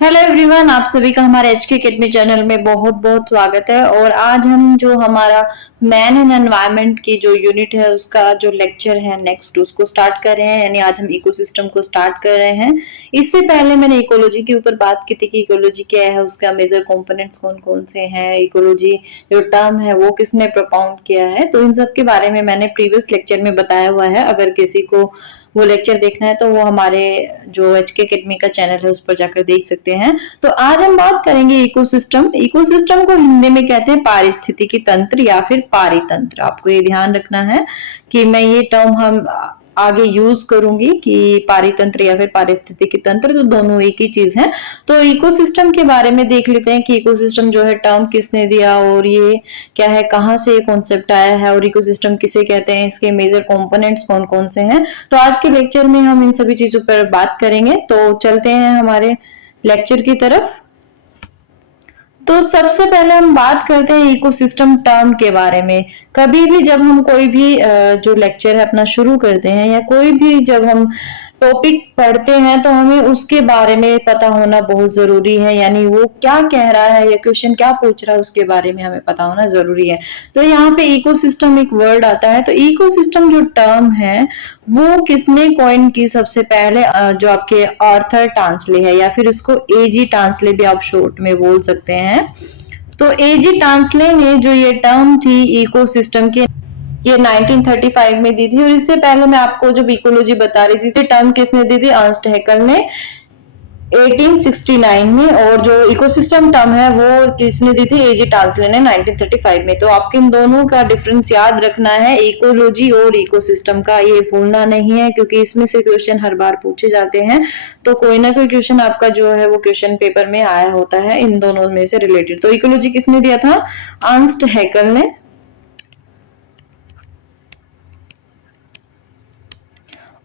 Hello everyone, आप सभी का हमारे एचके अकेडमी चैनल में बहुत बहुत स्वागत है। और आज हम जो हमारा मैन एंड एनवायरनमेंट की जो यूनिट है उसका जो लेक्चर है नेक्स्ट उसको स्टार्ट कर रहे हैं। यानी आज हम इकोसिस्टम को स्टार्ट कर रहे हैं। इससे पहले मैंने इकोलॉजी के ऊपर बात की थी कि इकोलॉजी क्या है, उसका मेजर कंपोनेंट्स कौन कौन से हैं, इकोलॉजी जो टर्म है वो किसने प्रोपाउंड किया है। तो इन सब के बारे में मैंने प्रीवियस लेक्चर में बताया हुआ है। अगर किसी को वो लेक्चर देखना है तो वो हमारे जो एचके अकेडमी का चैनल है उस पर जाकर देख सकते हैं। तो आज हम बात करेंगे इकोसिस्टम। इकोसिस्टम को हिंदी में कहते हैं पारिस्थितिकी तंत्र या फिर पारितंत्र। आपको ये ध्यान रखना है कि मैं ये टर्म हम आगे यूज करूंगी कि पारितंत्र या फिर पारिस्थितिकी तंत्र, तो दोनों एक ही चीज है। तो इकोसिस्टम के बारे में देख लेते हैं कि इकोसिस्टम जो है टर्म किसने दिया और ये क्या है, कहाँ से ये कॉन्सेप्ट आया है और इकोसिस्टम किसे कहते हैं, इसके मेजर कंपोनेंट्स कौन कौन से हैं। तो आज के लेक्चर में हम इन सभी चीजों पर बात करेंगे। तो चलते हैं हमारे लेक्चर की तरफ। तो सबसे पहले हम बात करते हैं इकोसिस्टम टर्म के बारे में। कभी भी जब हम कोई भी जो लेक्चर है अपना शुरू करते हैं या कोई भी जब हम टॉपिक पढ़ते हैं तो हमें उसके बारे में पता होना बहुत जरूरी है। यानी वो क्या कह रहा है या क्वेश्चन क्या पूछ रहा है उसके बारे में हमें पता होना जरूरी है। तो यहाँ पे इकोसिस्टम एक वर्ड आता है। तो इकोसिस्टम जो टर्म है वो किसने कॉइन की, सबसे पहले जो आपके आर्थर टांसले है या फिर उसको एजी टांसले भी आप शॉर्ट में बोल सकते हैं। तो एजी टांसले ने जो ये टर्म थी इकोसिस्टम की, ये 1935 में दी थी। और इससे पहले मैं आपको जो इकोलॉजी बता रही थी टर्म किसने दी थी, अर्नस्ट हैकेल ने 1869 में। और जो इकोसिस्टम टर्म है वो किसने दी थी, एजी टांसले ने 1935 में। तो आपके इन दोनों का डिफरेंस याद रखना है, इकोलॉजी और इकोसिस्टम का, ये भूलना नहीं है क्योंकि इसमें से क्वेश्चन हर बार पूछे जाते हैं। तो कोई ना कोई क्वेश्चन आपका जो है वो क्वेश्चन पेपर में आया होता है इन दोनों में से रिलेटेड। तो इकोलॉजी किसने दिया था, अर्नस्ट हैकेल ने।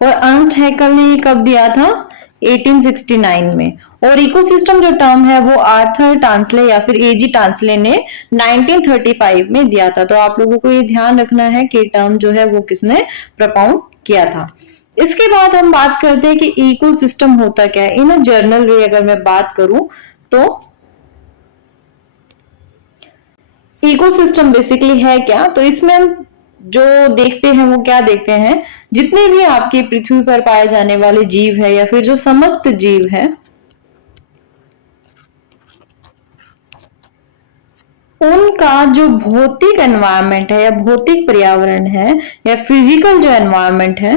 और अर्नस्ट हैकेल ने कब दिया था, 1869 में। और इकोसिस्टम जो टर्म है वो आर्थर टांसले या फिर एजी टांसले ने 1935 में दिया था। तो आप लोगों को ये ध्यान रखना है कि टर्म जो है वो किसने प्रपाउंड किया था। इसके बाद हम बात करते हैं कि इकोसिस्टम होता क्या है। इन अ जर्नल वे अगर मैं बात करूं तो इकोसिस्टम बेसिकली है क्या, तो इसमें हम जो देखते हैं वो क्या देखते हैं, जितने भी आपकी पृथ्वी पर पाए जाने वाले जीव है या फिर जो समस्त जीव है उनका जो भौतिक एनवायरनमेंट है या भौतिक पर्यावरण है या फिजिकल जो एनवायरनमेंट है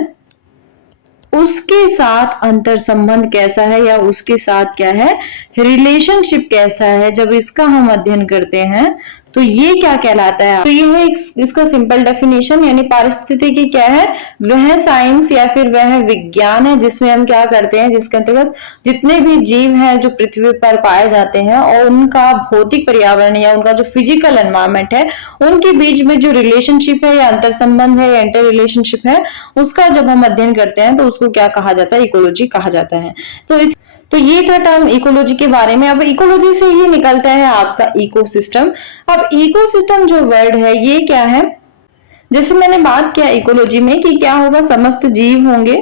उसके साथ अंतर संबंध कैसा है या उसके साथ क्या है रिलेशनशिप कैसा है, जब इसका हम अध्ययन करते हैं तो ये क्या कहलाता है। तो ये है इसका सिंपल डेफिनेशन। यानी पारिस्थितिकी क्या है, वह साइंस या फिर वह विज्ञान है जिसमें हम क्या करते हैं, जिसके अंतर्गत जितने भी जीव हैं जो पृथ्वी पर पाए जाते हैं और उनका भौतिक पर्यावरण या उनका जो फिजिकल एनवायरनमेंट है उनके बीच में जो रिलेशनशिप है या अंतर संबंध है या इंटर रिलेशनशिप है उसका जब हम अध्ययन करते हैं तो उसको क्या कहा जाता है, इकोलॉजी कहा जाता है। तो ये था टर्म इकोलॉजी के बारे में। अब इकोलॉजी से ही निकलता है आपका इकोसिस्टम। अब इकोसिस्टम जो वर्ड है ये क्या है, जैसे मैंने बात किया इकोलॉजी में कि क्या होगा, समस्त जीव होंगे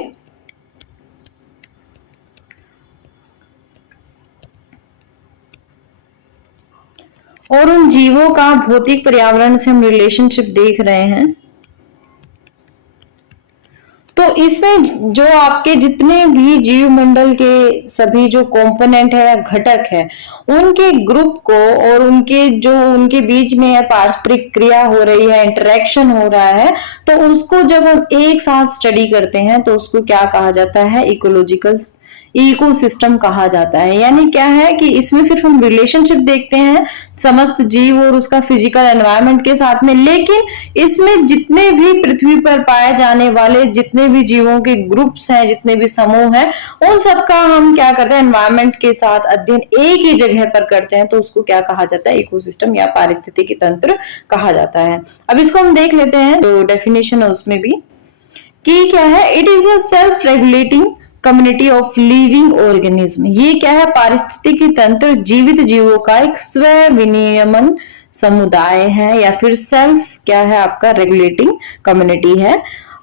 और उन जीवों का भौतिक पर्यावरण से हम रिलेशनशिप देख रहे हैं। तो इसमें जो आपके जितने भी जीव मंडल के सभी जो कंपोनेंट है या घटक है उनके ग्रुप को और उनके जो उनके बीच में है पारस्परिक क्रिया हो रही है, इंटरेक्शन हो रहा है, तो उसको जब हम एक साथ स्टडी करते हैं तो उसको क्या कहा जाता है, इकोलॉजिकल इकोसिस्टम कहा जाता है। यानी क्या है कि इसमें सिर्फ हम रिलेशनशिप देखते हैं समस्त जीव और उसका फिजिकल एनवायरनमेंट के साथ में, लेकिन इसमें जितने भी पृथ्वी पर पाए जाने वाले जितने भी जीवों के ग्रुप्स हैं, जितने भी समूह हैं, उन सबका हम क्या करते हैं, एनवायरनमेंट के साथ अध्ययन एक ही जगह पर करते हैं तो उसको क्या कहा जाता है, इकोसिस्टम या पारिस्थितिकी तंत्र कहा जाता है। अब इसको हम देख लेते हैं तो डेफिनेशन है उसमें भी कि क्या है, it is a self regulating community of living organism. ये क्या है, पारिस्थितिकी तंत्र जीवित जीवों का एक स्व विनियमन समुदाय है या फिर सेल्फ क्या है आपका रेगुलेटिंग कम्युनिटी है।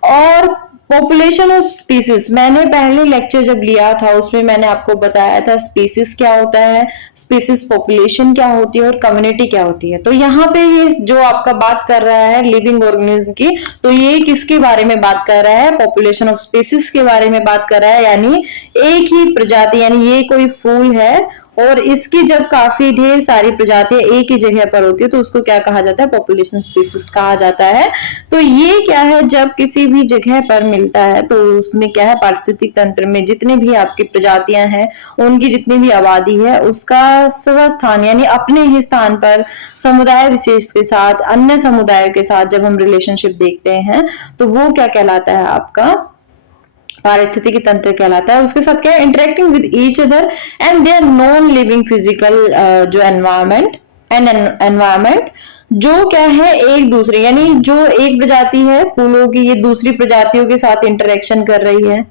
और पॉपुलेशन ऑफ स्पीसीज, मैंने पहले लेक्चर जब लिया था उसमें मैंने आपको बताया था स्पीसीज क्या होता है, स्पीसीज पॉपुलेशन क्या होती है और कम्युनिटी क्या होती है। तो यहाँ पे ये जो आपका बात कर रहा है लिविंग ऑर्गेनिज्म की, तो ये किसके बारे में बात कर रहा है, पॉपुलेशन ऑफ स्पीसीज के बारे में बात कर रहा है। यानी एक ही प्रजाति, यानी ये कोई फूल है और इसकी जब काफी ढेर सारी प्रजातियां एक ही जगह पर होती है तो उसको क्या कहा जाता है, पॉपुलेशन स्पीसीज कहा जाता है। तो ये क्या है, जब किसी भी जगह पर मिलता है तो उसमें क्या है, पारिस्थितिक तंत्र में जितने भी आपकी प्रजातियां हैं उनकी जितनी भी आबादी है उसका स्वस्थान यानी अपने ही स्थान पर समुदाय विशेष के साथ अन्य समुदायों के साथ जब हम रिलेशनशिप देखते हैं तो वो क्या कहलाता है, आपका पारिस्थितिकी तंत्र कहलाता है। उसके साथ क्या है, interacting with each other and their non living physical जो एनवायरमेंट जो क्या है, एक दूसरे यानी जो एक प्रजाति है फूलों की ये दूसरी प्रजातियों के साथ इंटरेक्शन कर रही है।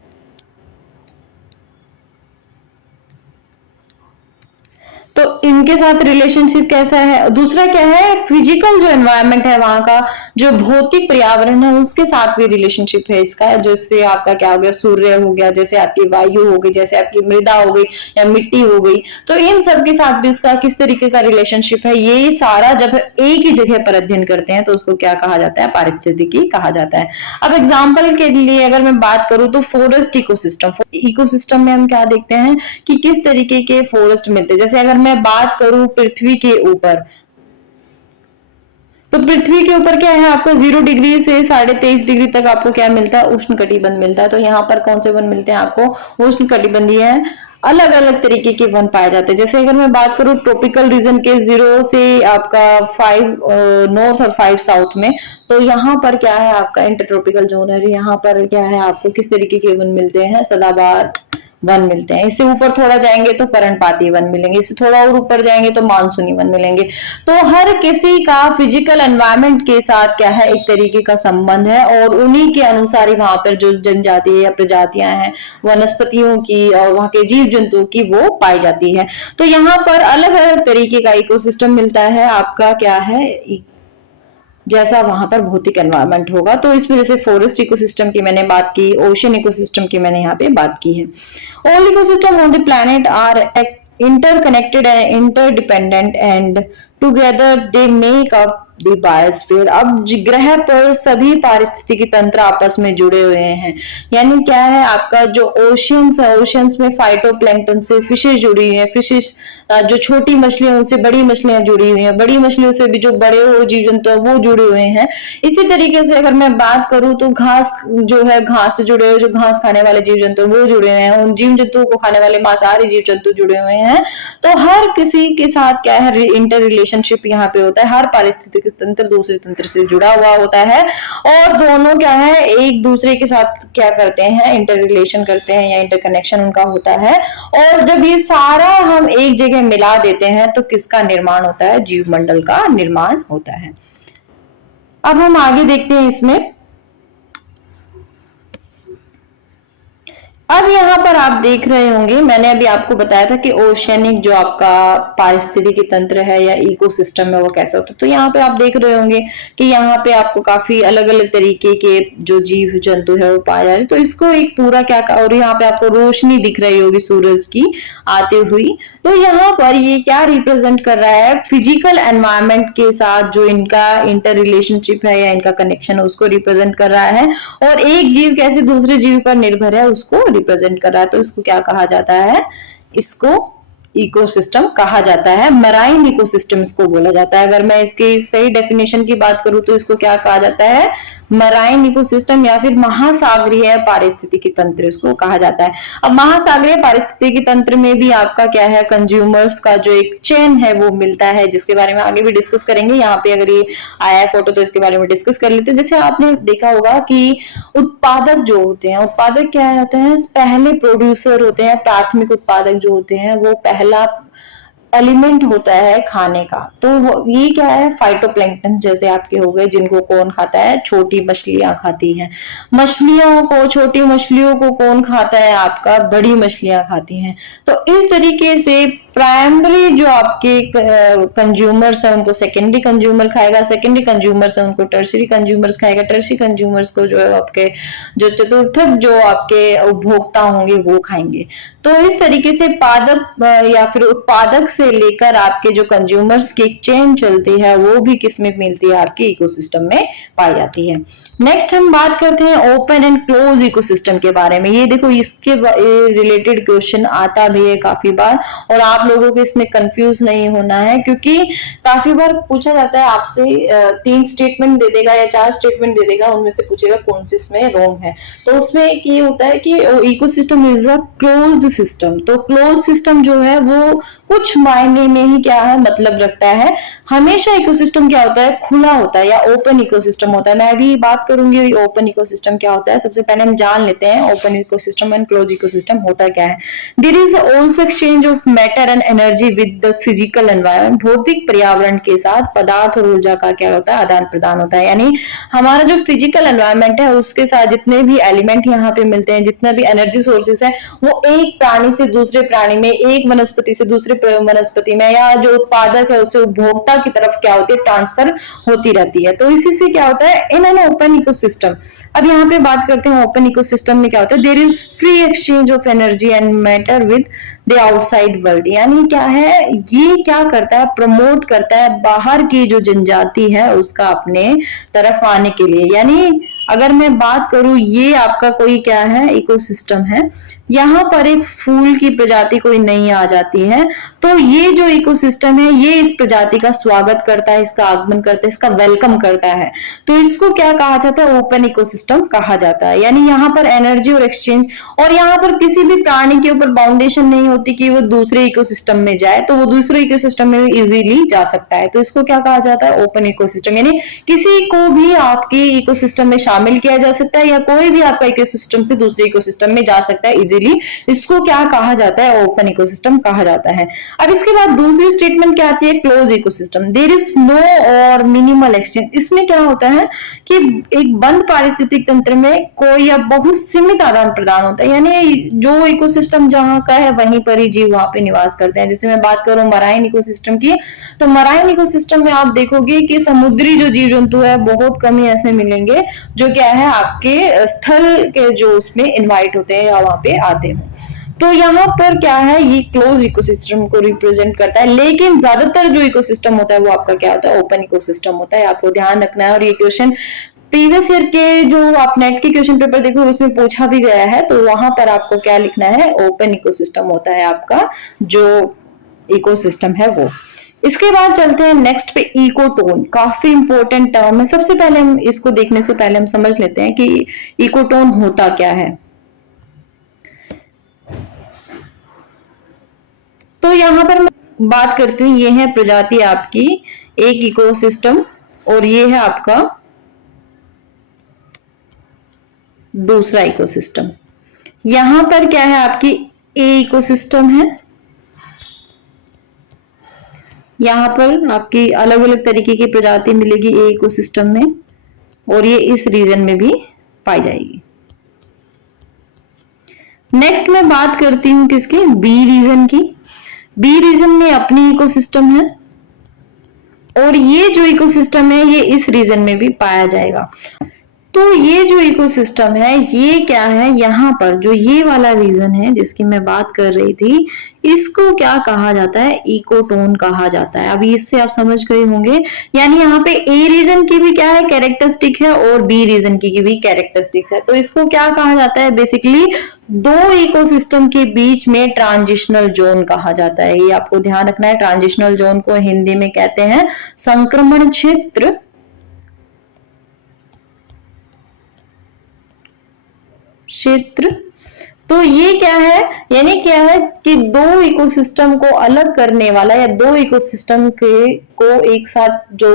तो इनके साथ रिलेशनशिप कैसा है। दूसरा क्या है, फिजिकल जो एनवायरनमेंट है वहां का जो भौतिक पर्यावरण है उसके साथ भी रिलेशनशिप है इसका, जैसे आपका क्या हो गया, सूर्य हो गया, जैसे आपकी वायु हो गई, जैसे आपकी मृदा हो गई या मिट्टी हो गई। तो इन सब के साथ भी इसका किस तरीके का रिलेशनशिप है, ये सारा जब एक ही जगह पर अध्ययन करते हैं तो उसको क्या कहा जाता है, पारिस्थितिकी कहा जाता है। अब एग्जाम्पल के लिए अगर मैं बात करूं तो फॉरेस्ट इकोसिस्टम, इकोसिस्टम में हम क्या देखते हैं कि किस तरीके के फॉरेस्ट मिलते हैं। जैसे अगर मैं बात करूं पृथ्वी के ऊपर, तो पृथ्वी के ऊपर क्या है, आपको 0 डिग्री से 23.5 डिग्री तक आपको क्या मिलता है, उष्ण कटिबंध मिलता है। तो यहाँ पर कौन से वन मिलते हैं आपको, उष्ण कटिबंधीय है। अलग अलग तरीके के वन पाए जाते हैं। जैसे अगर मैं बात करूं ट्रॉपिकल रीजन के 0 से आपका 5 नॉर्थ और 5 साउथ में, तो यहाँ पर क्या है आपका इंटर ट्रॉपिकल जोन है। यहाँ पर क्या है, आपको किस तरीके के वन मिलते हैं, सदाबहार वन मिलते हैं। इससे ऊपर थोड़ा जाएंगे तो पर्णपाती वन मिलेंगे, इससे थोड़ा और ऊपर जाएंगे तो मानसूनी वन मिलेंगे। तो हर किसी का फिजिकल एनवायरनमेंट के साथ क्या है, एक तरीके का संबंध है और उन्हीं के अनुसार ही वहां पर जो जनजाति या प्रजातियां हैं वनस्पतियों की और वहां के जीव जंतुओं की वो पाई जाती है। तो यहाँ पर अलग अलग तरीके का इकोसिस्टम मिलता है आपका, क्या है, जैसा वहां पर भौतिक एनवायरनमेंट होगा। तो इस वजह से फॉरेस्ट इकोसिस्टम की मैंने बात की, ओशन इकोसिस्टम की मैंने यहाँ पे बात की है। All ecosystem on the planet are interconnected and interdependent and together they make up the biosphere. अब ग्रह पर सभी पारिस्थितिकी तंत्र आपस में जुड़े हुए हैं। यानी क्या है, आपका जो ओशियंस है, ओशियंस में फाइटोप्लैंक्टन से फिशेज जुड़ी हुई हैं, फिशेज जो छोटी मछलियां उनसे बड़ी मछलियां जुड़ी हुई हैं, बड़ी मछलियों से भी जो बड़े हो जीव जंतु है वो जुड़े हुए हैं। इसी तरीके से अगर मैं बात करूं तो घास जो है, घास से जुड़े हुए जो घास खाने वाले जीव जंतु वो जुड़े हुए हैं, उन जीव जंतुओं को खाने वाले मांसाहारी जीव जंतु जुड़े हुए हैं। तो हर किसी के साथ क्या है, इंटर रिलेशनशिप यहाँ पे होता है। हर पारिस्थितिक तंत्र दूसरे तंत्र से जुड़ा हुआ होता है और दोनों क्या है, एक दूसरे के साथ क्या करते हैं, इंटर रिलेशन करते हैं या इंटरकनेक्शन उनका होता है। और जब ये सारा हम एक जगह मिला देते हैं तो किसका निर्माण होता है, जीव मंडल का निर्माण होता है। अब हम आगे देखते हैं इसमें। अब यहाँ पर आप देख रहे होंगे, मैंने अभी आपको बताया था कि ओशियनिक जो आपका पारिस्थितिकी तंत्र है या इकोसिस्टम है वो कैसा होता है। तो यहाँ पे आप देख रहे होंगे कि यहाँ पे आपको काफी अलग अलग तरीके के जो जीव जंतु है वो पाए जा रहे हैं। तो इसको एक पूरा क्या, और यहाँ पे आपको रोशनी दिख रही होगी सूरज की आते हुई। तो यहाँ पर ये क्या रिप्रेजेंट कर रहा है, फिजिकल एनवायरनमेंट के साथ जो इनका इंटर रिलेशनशिप है या इनका कनेक्शन है उसको रिप्रेजेंट कर रहा है। और एक जीव कैसे दूसरे जीव पर निर्भर है उसको रिप्रेजेंट कर रहा है। तो इसको क्या कहा जाता है, इसको इकोसिस्टम कहा जाता है। मराइन इकोसिस्टम इसको बोला जाता है। अगर मैं इसकी सही डेफिनेशन की बात करूं तो इसको क्या कहा जाता है, मराइन इकोसिस्टम या फिर महासागरीय पारिस्थितिकी तंत्र इसको कहा जाता है। अब महासागरीय पारिस्थितिकी तंत्र में भी आपका क्या है, कंज्यूमर्स का जो एक चेन है वो मिलता है, जिसके बारे में आगे भी डिस्कस करेंगे। यहाँ पे अगर ये आया है फोटो तो इसके बारे में डिस्कस कर लेते हैं। जैसे आपने देखा होगा कि उत्पादक जो होते हैं, उत्पादक क्या होते हैं, पहले प्रोड्यूसर होते हैं। प्राथमिक उत्पादक जो होते हैं वो पहला एलिमेंट होता है खाने का। तो ये क्या है, फाइटोप्लैंक्टन जैसे आपके हो गए, जिनको कौन खाता है, छोटी मछलियां खाती हैं। मछलियों को, छोटी मछलियों को कौन खाता है, आपका बड़ी मछलियां खाती हैं। तो इस तरीके से प्राइमरी जो आपके कंज्यूमर्स है उनको सेकेंडरी कंज्यूमर खाएगा, सेकेंडरी कंज्यूमर्स है उनको टर्शरी कंज्यूमर्स खाएगा, टर्शरी कंज्यूमर्स को जो है आपके जो चतुर्थक जो आपके उपभोक्ता होंगे वो खाएंगे। तो इस तरीके से पादप या फिर उत्पादक से लेकर आपके जो कंज्यूमर्स की एक चेन चलती है वो भी किसमें मिलती है, आपके इकोसिस्टम में पाई जाती है। नेक्स्ट हम बात करते हैं ओपन एंड क्लोज इकोसिस्टम के बारे में। ये देखो इसके रिलेटेड क्वेश्चन आता भी है काफी बार, और आप लोगों को इसमें कंफ्यूज नहीं होना है, क्योंकि काफी बार पूछा जाता है आपसे 3 स्टेटमेंट दे देगा या 4 स्टेटमेंट दे देगा, उनमें से पूछेगा कौन सी इसमें रॉन्ग है। तो उसमें एक ये होता है कि ecosystem is a closed system. तो क्लोज सिस्टम जो है वो कुछ मायने में ही क्या है मतलब रखता है। हमेशा इकोसिस्टम क्या होता है, खुला होता है या ओपन इकोसिस्टम होता है। मैं अभी बात करूंगी ओपन इकोसिस्टम क्या होता है। सबसे पहले हम जान लेते हैं open ecosystem and close ecosystem होता क्या है। There is also exchange of matter and energy with the physical environment. भौतिक पर्यावरण के साथ पदार्थ और ऊर्जा का क्या होता है, आदान प्रदान होता है। यानी हमारा जो फिजिकल एनवायरनमेंट है उसके साथ जितने भी एलिमेंट यहाँ पे मिलते हैं, जितने भी एनर्जी सोर्सेस है, वो एक प्राणी से दूसरे प्राणी में, एक वनस्पति से दूसरे वनस्पति में, या जो उत्पादक है उससे उपभोक्ता की तरफ क्या होती है, ट्रांसफर होती रहती है। तो इसी से क्या होता है इन एन ओपन इकोसिस्टम। अब यहाँ पे बात करते हैं ओपन इकोसिस्टम में क्या होता है। There is free exchange of energy and matter with the outside world. यानी क्या है, ये क्या करता है, प्रमोट करता है बाहर की जो जनजाति है उसका अपने तरफ आने के लिए। यानी अगर मैं बात करूं, ये आपका कोई क्या है, इकोसिस्टम है। यहाँ पर एक फूल की प्रजाति कोई नई आ जाती है, तो ये जो इकोसिस्टम है ये इस प्रजाति का स्वागत करता है, इसका आगमन करता है, इसका वेलकम करता है। तो इसको क्या कहा जाता है, ओपन इकोसिस्टम कहा जाता है। यानी यहाँ पर एनर्जी और एक्सचेंज, और यहाँ पर किसी भी प्राणी के ऊपर बाउंडेशन नहीं होती कि वो दूसरे इकोसिस्टम में जाए, तो वो दूसरे इकोसिस्टम में इजीली जा सकता है। तो इसको क्या कहा जाता है, ओपन इकोसिस्टम। यानी किसी को भी आपके इकोसिस्टम में शामिल किया जा सकता है, या कोई भी आपका इकोसिस्टम से दूसरे इकोसिस्टम में जा सकता है इजीली। इसको क्या कहा जाता है, ओपन इकोसिस्टम कहा जाता है। अब इसके बाद दूसरी स्टेटमेंट क्या आती है, close ecosystem. There is no और मिनिमल एक्सचेंज। इसमें क्या होता है कि एक बंद पारिस्थितिक तंत्र में कोई या बहुत सीमित आदान प्रदान होता है। यानी जो इकोसिस्टम जहां का है वहीं पर ही जीव वहां पे निवास करते हैं। जैसे मैं बात करूं मराइन इकोसिस्टम की, तो मराइन इकोसिस्टम में आप देखोगे कि समुद्री जो जीव जंतु है बहुत कम ही ऐसे मिलेंगे जो क्या है आपके स्थल के जो उसमें इन्वाइट होते हैं या वहां पे आते हैं। तो यहाँ पर क्या है, ये क्लोज इकोसिस्टम को रिप्रेजेंट करता है। लेकिन ज्यादातर जो इकोसिस्टम होता है वो आपका क्या होता है, ओपन इकोसिस्टम होता है। आपको ध्यान रखना है। और ये क्वेश्चन प्रीवियस ईयर के जो आप नेट के क्वेश्चन पेपर देखो उसमें पूछा भी गया है, तो वहां पर आपको क्या लिखना है, ओपन इकोसिस्टम होता है आपका जो इकोसिस्टम है वो। इसके बाद चलते हैं नेक्स्ट पे, इकोटोन। काफी इंपॉर्टेंट टर्म है। सबसे पहले हम इसको देखने से पहले हम समझ लेते हैं कि इकोटोन होता क्या है। तो यहाँ पर मैं बात करती हूँ, ये है प्रजाति आपकी एक इकोसिस्टम, और ये है आपका दूसरा इकोसिस्टम। यहां पर क्या है, आपकी ए इकोसिस्टम है। यहां पर आपकी अलग अलग तरीके की प्रजाति मिलेगी ए इकोसिस्टम में, और ये इस रीजन में भी पाई जाएगी। नेक्स्ट मैं बात करती हूं किसकी, बी रीजन की। बी रीजन में अपनी इकोसिस्टम है, और ये जो इकोसिस्टम है ये इस रीजन में भी पाया जाएगा। तो ये जो इकोसिस्टम है ये क्या है, यहाँ पर जो ये वाला रीजन है जिसकी मैं बात कर रही थी, इसको क्या कहा जाता है, इकोटोन कहा जाता है। अभी इससे आप समझ गए होंगे। यानी यहाँ पे ए रीजन की भी क्या है, कैरेक्टरिस्टिक है, और बी रीजन की भी कैरेक्टरिस्टिक है। तो इसको क्या कहा जाता है, बेसिकली दो इकोसिस्टम के बीच में ट्रांजिशनल जोन कहा जाता है। ये आपको ध्यान रखना है। ट्रांजिशनल जोन को हिंदी में कहते हैं संक्रमण क्षेत्र। तो ये क्या है, यानी क्या है कि दो इकोसिस्टम को अलग करने वाला या दो इकोसिस्टम के को एक साथ जो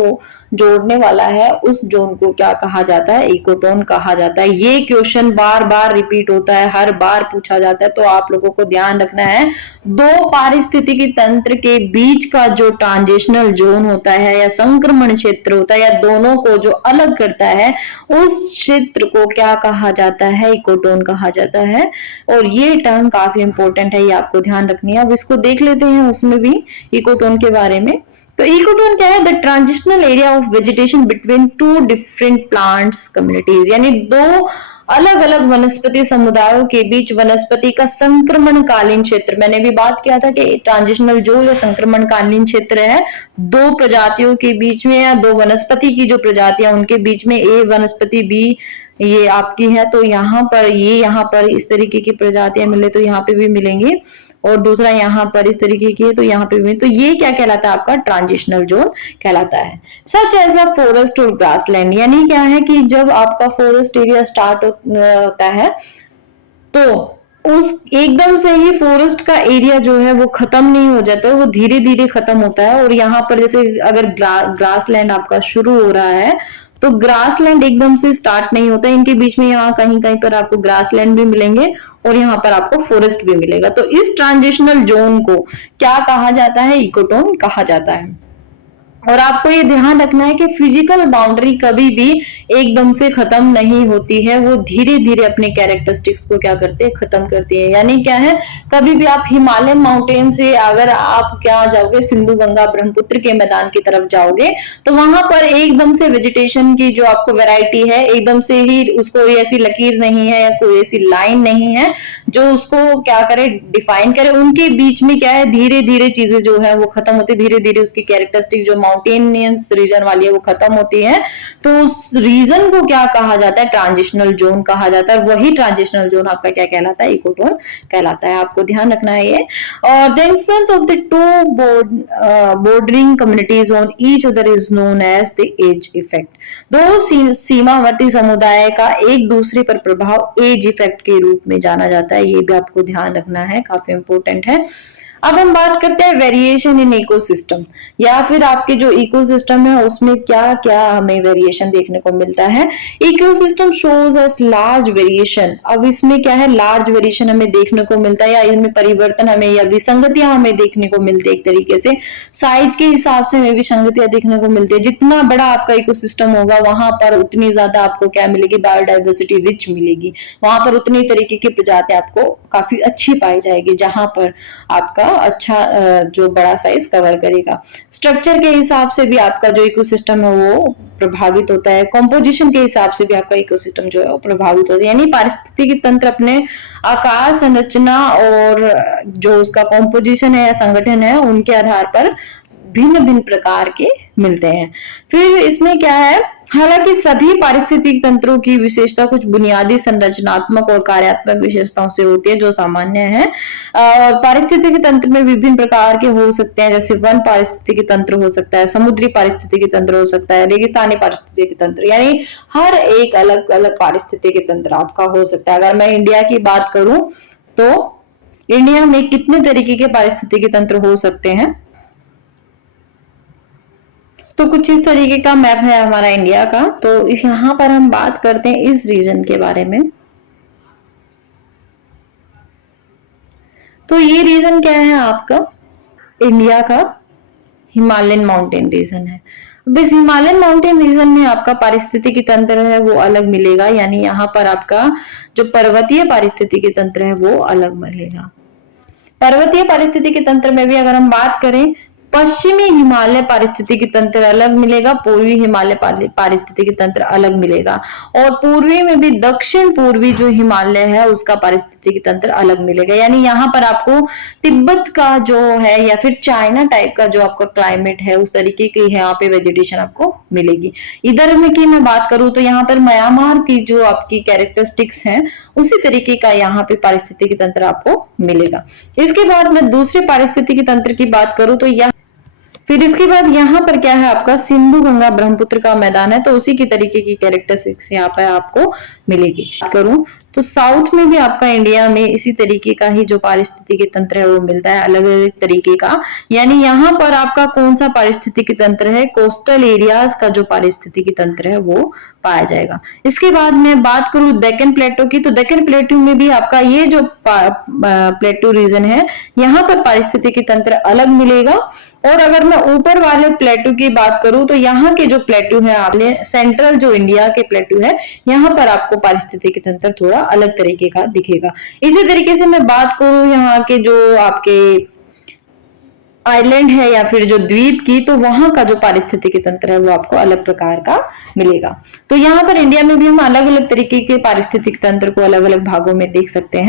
जोड़ने वाला है उस जोन को क्या कहा जाता है, इकोटोन कहा जाता है। ये क्वेश्चन बार बार रिपीट होता है, हर बार पूछा जाता है, तो आप लोगों को ध्यान रखना है दो पारिस्थितिकी तंत्र के बीच का जो ट्रांजिशनल जोन होता है या संक्रमण क्षेत्र होता है या दोनों को जो अलग करता है उस क्षेत्र को क्या कहा जाता है, इकोटोन कहा जाता है। और ये टर्म काफी इंपॉर्टेंट है, ये आपको ध्यान रखनी है। अब इसको देख लेते हैं उसमें भी इकोटोन के बारे में। तो इकोटोन क्या है, the transitional area of vegetation between two different plants communities, यानी दो अलग अलग वनस्पति समुदायों के बीच वनस्पति का संक्रमण कालीन क्षेत्र। मैंने भी बात किया था कि ट्रांजिशनल जोन या संक्रमण कालीन क्षेत्र है दो प्रजातियों के बीच में या दो वनस्पति की जो प्रजातियां उनके बीच में, ए वनस्पति बी ये आपकी है, तो यहाँ पर इस तरीके की प्रजातियां मिले तो यहाँ पे भी मिलेंगी, और दूसरा यहाँ पर इस तरीके की है तो यहाँ पे भी, तो ये क्या कहलाता है, आपका ट्रांजिशनल जोन कहलाता है। सच एज अ फॉरेस्ट और ग्रासलैंड, यानी क्या है कि जब आपका फॉरेस्ट एरिया स्टार्ट होता है तो उस एकदम से ही फॉरेस्ट का एरिया जो है वो खत्म नहीं हो जाता है, वो धीरे धीरे खत्म होता है। और यहाँ पर जैसे अगर ग्रासलैंड आपका शुरू हो रहा है तो ग्रासलैंड एकदम से स्टार्ट नहीं होता है, इनके बीच में यहाँ कहीं कहीं पर आपको ग्रासलैंड भी मिलेंगे और यहाँ पर आपको फॉरेस्ट भी मिलेगा। तो इस ट्रांजिशनल जोन को क्या कहा जाता है, इकोटोन कहा जाता है। और आपको ये ध्यान रखना है कि फिजिकल बाउंड्री कभी भी एकदम से खत्म नहीं होती है, वो धीरे धीरे अपने कैरेक्टरिस्टिक्स को क्या करते हैं, खत्म करती है। यानी क्या है, कभी भी आप हिमालयन माउंटेन से अगर आप क्या जाओगे, सिंधु गंगा ब्रह्मपुत्र के मैदान की तरफ जाओगे तो वहां पर एकदम से वेजिटेशन की जो आपको वैरायटी है एकदम से ही उसको ऐसी लकीर नहीं है या कोई ऐसी लाइन नहीं है जो उसको क्या करे, डिफाइन करे। उनके बीच में क्या है, धीरे धीरे चीजें जो है वो खत्म होती है, धीरे धीरे उसकी कैरेक्टरिस्टिक जो माउंटेनियस रीजन वाली है वो खत्म होती है। तो उस रीजन को क्या कहा जाता है, ट्रांजिशनल जोन कहा जाता है। वही ट्रांजिशनल जोन आपका क्या कहलाता है, इकोटोन कहलाता है। आपको ध्यान रखना है ये। और the influence of the two bordering communities on each other is known as the edge effect. दो सीमावर्ती समुदाय का एक दूसरे पर प्रभाव एज इफेक्ट के रूप में जाना जाता है। ये भी आपको ध्यान रखना है, काफी इंपॉर्टेंट है। अब हम बात करते हैं वेरिएशन इन इकोसिस्टम, या फिर आपके जो इकोसिस्टम है उसमें क्या क्या हमें वेरिएशन देखने को मिलता है। Ecosystem shows us large variation. अब इसमें क्या है, लार्ज वेरिएशन हमें देखने को मिलता है, या इसमें परिवर्तन हमें या विसंगतियां हमें देखने को मिलती है। एक तरीके से साइज के हिसाब से हमें विसंगतियां देखने को मिलती है। जितना बड़ा आपका इकोसिस्टम होगा वहां पर उतनी ज्यादा आपको क्या मिलेगी, बायोडाइवर्सिटी रिच मिलेगी। वहां पर उतनी तरीके की प्रजातियां आपको काफी अच्छी पाई जाएगी जहां पर आपका अच्छा जो बड़ा साइज कवर करेगा। स्ट्रक्चर के हिसाब से भी आपका जो इकोसिस्टम है वो प्रभावित होता है। कंपोजिशन के हिसाब से भी आपका इकोसिस्टम जो है वो प्रभावित होता है। यानी पारिस्थितिकी तंत्र अपने आकार, संरचना और जो उसका कंपोजिशन है या संगठन है उनके आधार पर भिन्न भिन्न प्रकार के मिलते हैं। फिर इसमें क्या है, हालांकि सभी पारिस्थितिक तंत्रों की विशेषता कुछ बुनियादी संरचनात्मक और कार्यात्मक विशेषताओं से होती है जो सामान्य है। पारिस्थितिक तंत्र में विभिन्न प्रकार के हो सकते हैं, जैसे वन पारिस्थितिक तंत्र हो सकता है, समुद्री पारिस्थितिक तंत्र हो सकता है, रेगिस्तानी पारिस्थितिक तंत्र, यानी हर एक अलग अलग पारिस्थितिक तंत्र आपका हो सकता है। अगर मैं इंडिया की बात करूं तो इंडिया में कितने तरीके के पारिस्थितिक तंत्र हो सकते हैं, तो कुछ इस तरीके का मैप है हमारा इंडिया का। तो इस यहाँ पर हम बात करते हैं इस रीजन के बारे में। तो ये रीजन क्या है आपका, इंडिया का हिमालयन माउंटेन रीजन है। इस हिमालयन माउंटेन रीजन में आपका पारिस्थितिकी तंत्र है वो अलग मिलेगा, यानी यहाँ पर आपका जो पर्वतीय पारिस्थितिकी तंत्र है वो अलग मिलेगा। पर्वतीय पारिस्थितिकी तंत्र में भी अगर हम बात करें, पश्चिमी हिमालय पारिस्थितिकी तंत्र अलग मिलेगा, पूर्वी हिमालय पारिस्थितिकी तंत्र अलग मिलेगा, और पूर्वी में भी दक्षिण पूर्वी जो हिमालय है उसका पारिस्थितिकी तंत्र अलग मिलेगा। यानी यहाँ पर आपको तिब्बत का जो है या फिर चाइना टाइप का जो आपका क्लाइमेट है उस तरीके की यहाँ पे वेजिटेशन आपको मिलेगी। इधर में की मैं बात करूं तो यहाँ पर म्यांमार की जो आपकी कैरेक्टरिस्टिक्स हैं उसी तरीके का यहाँ पे पारिस्थितिकी तंत्र आपको मिलेगा। इसके बाद मैं दूसरे पारिस्थितिकी तंत्र की बात करूं तो फिर इसके बाद यहाँ पर क्या है, आपका सिंधु गंगा ब्रह्मपुत्र का मैदान है, तो उसी की तरीके की कैरेक्टरिस्टिक्स यहाँ पर आपको मिलेगी। बात करूं तो साउथ में भी आपका इंडिया में इसी तरीके का ही जो पारिस्थितिकी तंत्र है वो मिलता है, अलग अलग तरीके का। यानी यहाँ पर आपका कौन सा पारिस्थितिकी तंत्र है, कोस्टल एरियाज का जो पारिस्थितिकी तंत्र है वो पाया जाएगा। इसके बाद मैं बात करूं डेक्कन प्लेटो की, तो डेक्कन प्लेटो में भी आपका ये जो प्लेटो रीजन है यहाँ पर पारिस्थितिकी तंत्र अलग मिलेगा। और अगर मैं ऊपर वाले प्लेटू की बात करूं तो यहाँ के जो प्लेटू है आपने सेंट्रल जो इंडिया के प्लेटू है यहाँ पर आपको पारिस्थितिकी तंत्र थोड़ा अलग तरीके का दिखेगा। इसी तरीके से मैं बात करूं यहाँ के जो आपके आइलैंड है या फिर जो द्वीप की, तो वहां का जो पारिस्थितिकी तंत्र है वो आपको अलग प्रकार का मिलेगा। तो यहाँ पर इंडिया में भी हम अलग अलग तरीके के पारिस्थितिक तंत्र को अलग अलग भागों में देख सकते हैं।